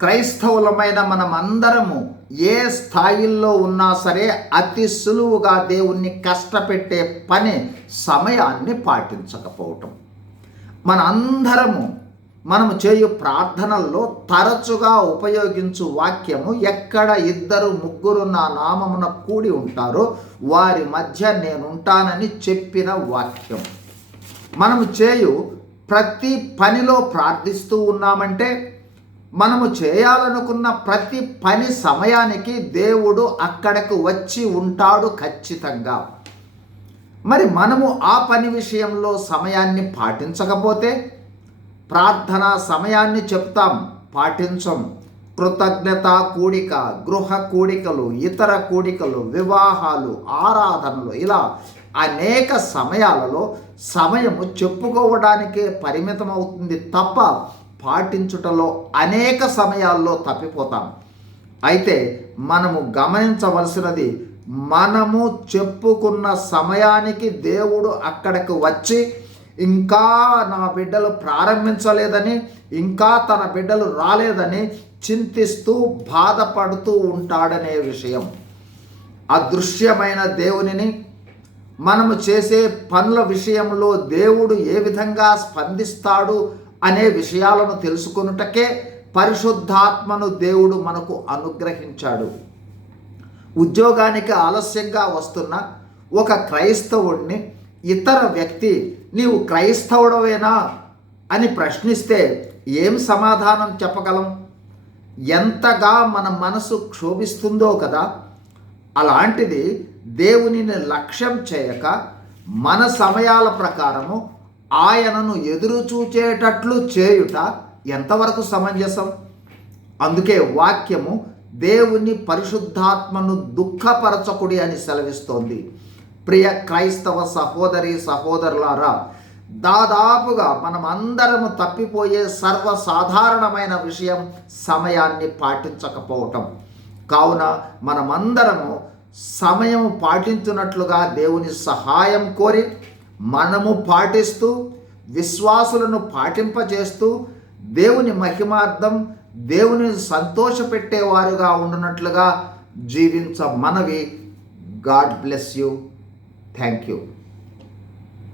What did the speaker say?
క్రైస్తవులమైన మనమందరము ఏ స్థాయిల్లో ఉన్నా సరే అతి సులువుగా దేవుణ్ణి కష్టపెట్టే పని సమయాన్ని పాటించకపోవటం. మనము చేయు ప్రార్థనల్లో తరచుగా ఉపయోగించు వాక్యము, ఎక్కడ ఇద్దరు ముగ్గురు నా నామమున కూడి ఉంటారో వారి మధ్య నేనుంటానని చెప్పిన వాక్యం. మనము చేయు ప్రతి పనిలో ప్రార్థిస్తూ ఉన్నామంటే మనము చేయాలనుకున్న ప్రతి పని సమయానికి దేవుడు అక్కడకు వచ్చి ఉంటాడు ఖచ్చితంగా. మరి మనము ఆ పని విషయంలో సమయాన్ని పాటించకపోతే ప్రార్థనా సమయాన్ని చెప్తాం, పాటించం. కృతజ్ఞత కూడిక, గృహ కూడికలు, ఇతర కూడికలు, వివాహాలు, ఆరాధనలు, ఇలా అనేక సమయాలలో సమయము చెప్పుకోవడానికే పరిమితం అవుతుంది తప్ప పాటించుటలో అనేక సమయాల్లో తప్పిపోతాం. అయితే మనము గమనించవలసినది, మనము చెప్పుకున్న సమయానికి దేవుడు అక్కడికి వచ్చి ఇంకా నా బిడ్డలు ప్రారంభించలేదని, ఇంకా తన బిడ్డలు రాలేదని చింతిస్తూ బాధపడుతూ ఉంటాడనే విషయం. అదృశ్యమైన దేవునిని మనము చేసే పనుల విషయంలో దేవుడు ఏ విధంగా స్పందిస్తాడు అనే విషయాలను తెలుసుకొనుటకే పరిశుద్ధాత్మను దేవుడు మనకు అనుగ్రహించాడు. ఉద్యోగానికి ఆలస్యంగా వస్తున్న ఒక క్రైస్తవుడిని ఇతర వ్యక్తి నీవు క్రైస్తవుడవేనా అని ప్రశ్నిస్తే ఏం సమాధానం చెప్పగలం? ఎంతగా మన మనసు క్షోభిస్తుందో కదా. అలాంటిది దేవునిని లక్ష్యం చేయక మన సమయాల ప్రకారము ఆయనను ఎదురు చూచేటట్లు చేయుట ఎంతవరకు సమంజసం? అందుకే వాక్యము దేవుని పరిశుద్ధాత్మను దుఃఖపరచకుడి అని సెలవిస్తోంది. ప్రియ క్రైస్తవ సహోదరి సహోదరులారా, దాదాపుగా మనమందరము తప్పిపోయే సర్వసాధారణమైన విషయం సమయాన్ని పాటించకపోవటం. కావున మనమందరము సమయం పాటించున్నట్లుగా దేవుని సహాయం కోరి మనము పాటిస్తూ విశ్వాసులను పాటింపచేస్తూ దేవుని మహిమార్థం, దేవుని సంతోషపెట్టేవారుగా ఉండునట్లుగా జీవించ మనవి. God bless you. Thank you.